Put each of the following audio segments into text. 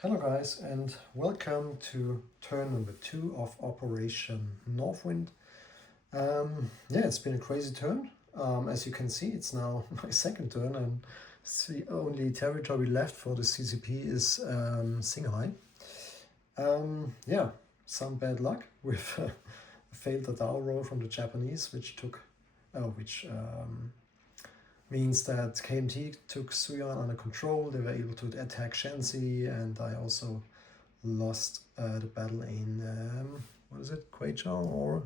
Hello guys, and welcome to turn number 2 of Operation Northwind. Yeah, it's been a crazy turn. As you can see, it's now my second turn, and the only territory left for the CCP is Singhai. Yeah, some bad luck with failed the Dao roll from the Japanese, which means that KMT took Suyan under control. They were able to attack Shenzi, and I also lost the battle in what is it, Guizhou or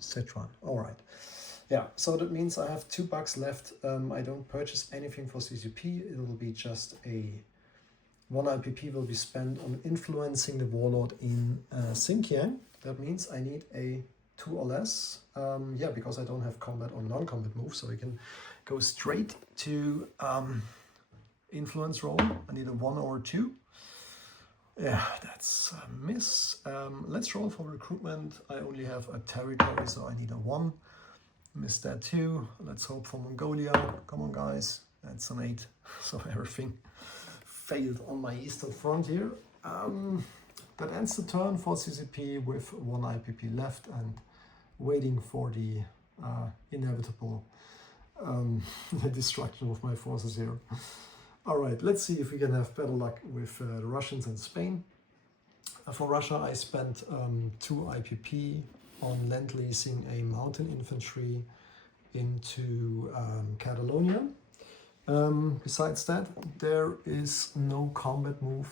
Sichuan. All right, yeah, so that means I have $2 left. I don't purchase anything for CCP. It will be just one IPP will be spent on influencing the warlord in Xinjiang. That means I need a 2 or less, yeah, because I don't have combat or non-combat moves, so I can go straight to influence roll. I need a 1 or 2. Yeah, that's a miss. Let's roll for recruitment. I only have a territory, so I need a 1. Missed that too. Let's hope for Mongolia. Come on, guys. That's an 8. So everything failed on my eastern frontier. That ends the turn for CCP with 1 IPP left and waiting for the inevitable destruction of my forces here. All right, let's see if we can have better luck with the Russians and Spain. For Russia, I spent 2 IPP on land leasing a mountain infantry into Catalonia. Besides that, there is no combat move,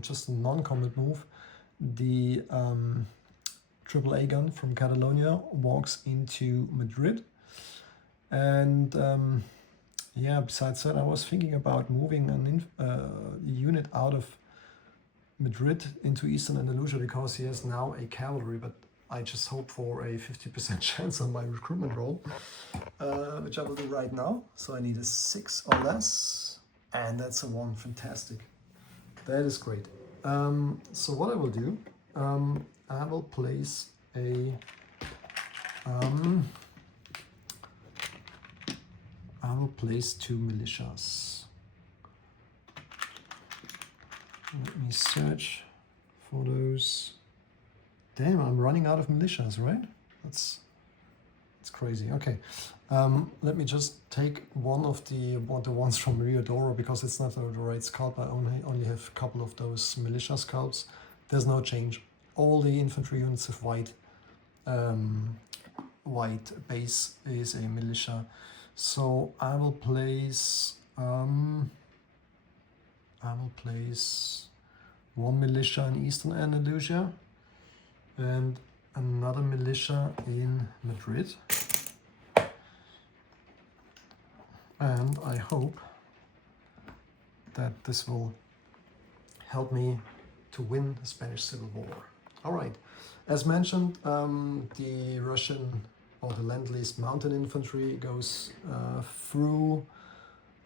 just a non-combat move. The AAA gun from Catalonia walks into Madrid. And yeah, besides that, I was thinking about moving a unit out of Madrid into Eastern Andalusia because he has now a cavalry, but I just hope for a 50% chance on my recruitment roll, which I will do right now. So I need a 6 or less, and that's a 1. Fantastic. That is great. So what I will do, I will place a I will place 2 militias. Let me search for those. Damn, I'm running out of militias, right? That's crazy. Okay, let me just take one of the ones from Rio Doro because it's not the right scalp. I only have a couple of those militia scalps. There's no change. All the infantry units have white base is a militia. So I will place 1 militia in Eastern Andalusia and another militia in Madrid. And I hope that this will help me to win the Spanish Civil War. All right, as mentioned, the Russian or the Lend-Lease mountain infantry goes through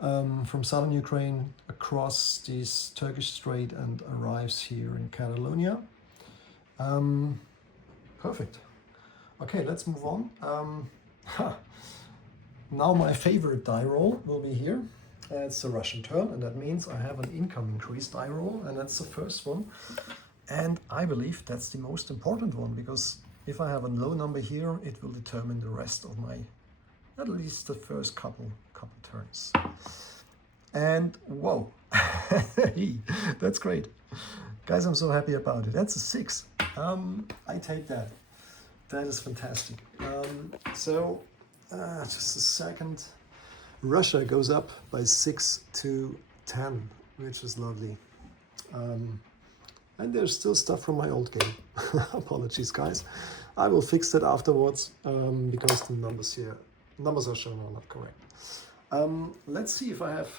from southern Ukraine across this Turkish Strait and arrives here in Catalonia. Perfect. Okay, let's move on. Now my favorite die roll will be here. It's the Russian turn, and that means I have an income increase die roll, and that's the first one. And I believe that's the most important one, because if I have a low number here, it will determine the rest of my, at least the first couple turns. And whoa, that's great. Guys, I'm so happy about it. That's a 6. I take that. That is fantastic. Just a second. Russia goes up by 6 to 10, which is lovely. And there's still stuff from my old game. Apologies, guys. I will fix that afterwards because the numbers are shown are not correct. Let's see if I have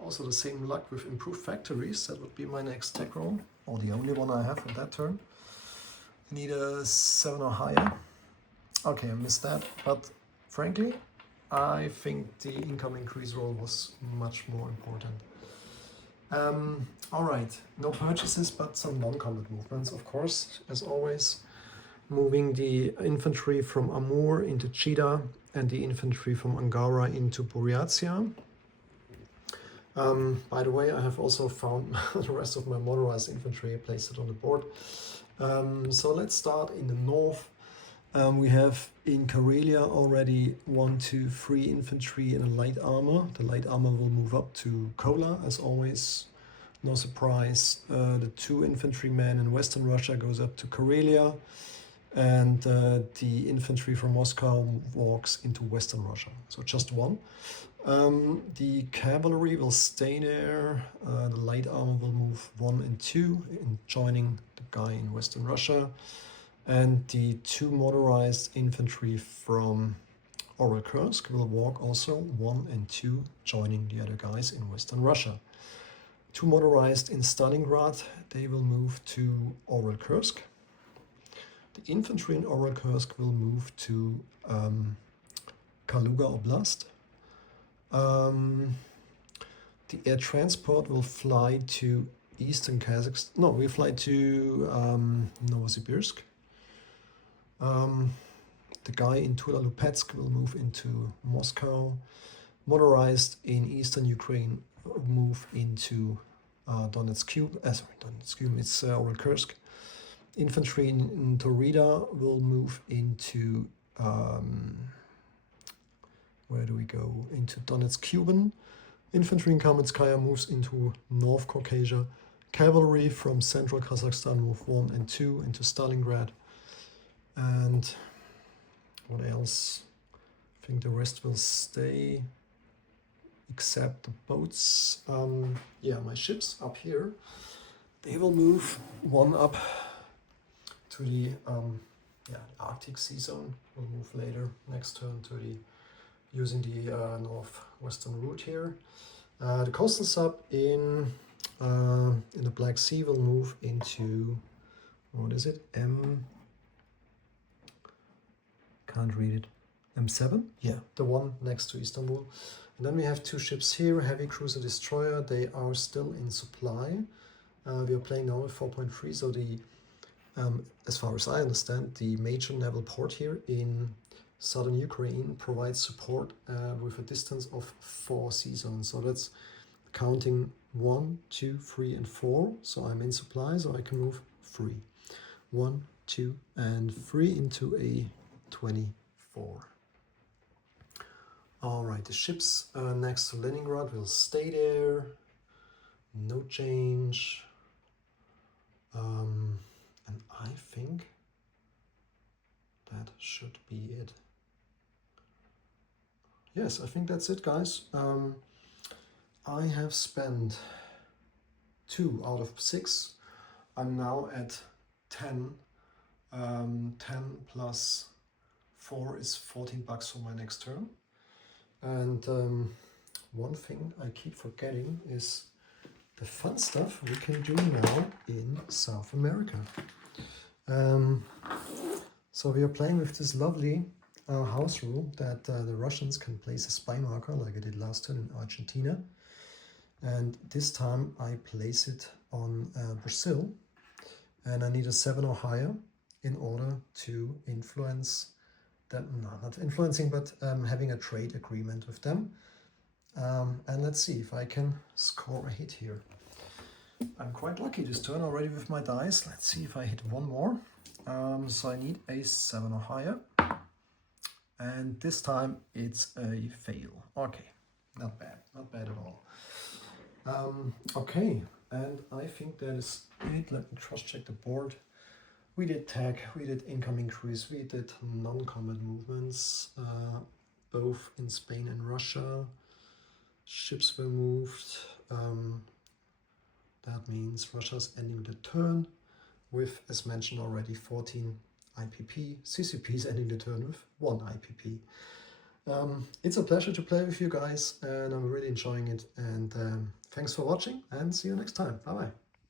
also the same luck with improved factories. That would be my next tech roll, or the only one I have for that turn. I need a 7 or higher. Okay, I missed that, but frankly, I think the income increase roll was much more important. All right, no purchases, but some non-combat movements, of course, as always. Moving the infantry from Amur into Chida and the infantry from Angara into Buryatia. By the way, I have also found the rest of my motorized infantry. I placed it on the board. So let's start in the north. We have in Karelia already 1, 2, 3 infantry and a light armor. The light armor will move up to Kola as always. No surprise. The 2 infantrymen in Western Russia goes up to Karelia, and the infantry from Moscow walks into Western Russia. So just 1. The cavalry will stay there. The light armor will move 1 and 2, in joining the guy in Western Russia. And the 2 motorized infantry from Kursk will walk also 1 and 2, joining the other guys in Western Russia. 2 motorized in Stalingrad, they will move to Kursk. The infantry in Kursk will move to Kaluga Oblast. The air transport will fly to eastern Kazakhstan. No, we fly to Novosibirsk. The guy in Tula-Lupetsk will move into Moscow. Motorized in eastern Ukraine will move into Donetsk, it's Kursk. Infantry in Taurida will move into, where do we go? Into Donetsk Kuban. Infantry in Kamenskaya moves into North Caucasia. Cavalry from central Kazakhstan move 1 and 2 into Stalingrad. And what else? I think the rest will stay, except the boats. Yeah, my ships up here, they will move 1 up to the Arctic Sea Zone. We'll move later, next turn, to the using the northwestern route here. The coastal sub in the Black Sea will move into, what is it? Can't read it. M7? Yeah, the one next to Istanbul. And then we have 2 ships here, heavy cruiser destroyer. They are still in supply. We are playing now with 4.3, so the as far as I understand, the major naval port here in southern Ukraine provides support with a distance of 4 sea zones. So that's counting 1, 2, 3, and 4. So I'm in supply, so I can move 3. 1, 2, and 3 into a 24. All right, the ships next to Leningrad will stay there. No change. And I think that should be it. Yes, I think that's it, guys. I have spent 2 out of 6. I'm now at 10. 10 plus 4 is 14 bucks for my next turn. And one thing I keep forgetting is the fun stuff we can do now in South America. So we are playing with this lovely house rule that the Russians can place a spy marker like I did last turn in Argentina. And this time I place it on Brazil, and I need a 7 or higher in order to influence them, no, not influencing, but having a trade agreement with them. And let's see if I can score a hit here. I'm quite lucky this turn already with my dice. Let's see if I hit 1 more. So I need a 7 or higher. And this time it's a fail. Okay, not bad at all. Okay, and I think that is it. Let me cross-check the board. We did tag, we did incoming cruise, we did non-combat movements, both in Spain and Russia. Ships were moved. That means Russia's ending the turn with, as mentioned already, 14 IPP. CCP's ending the turn with 1 IPP. It's a pleasure to play with you guys, and I'm really enjoying it. And thanks for watching, and see you next time. Bye bye.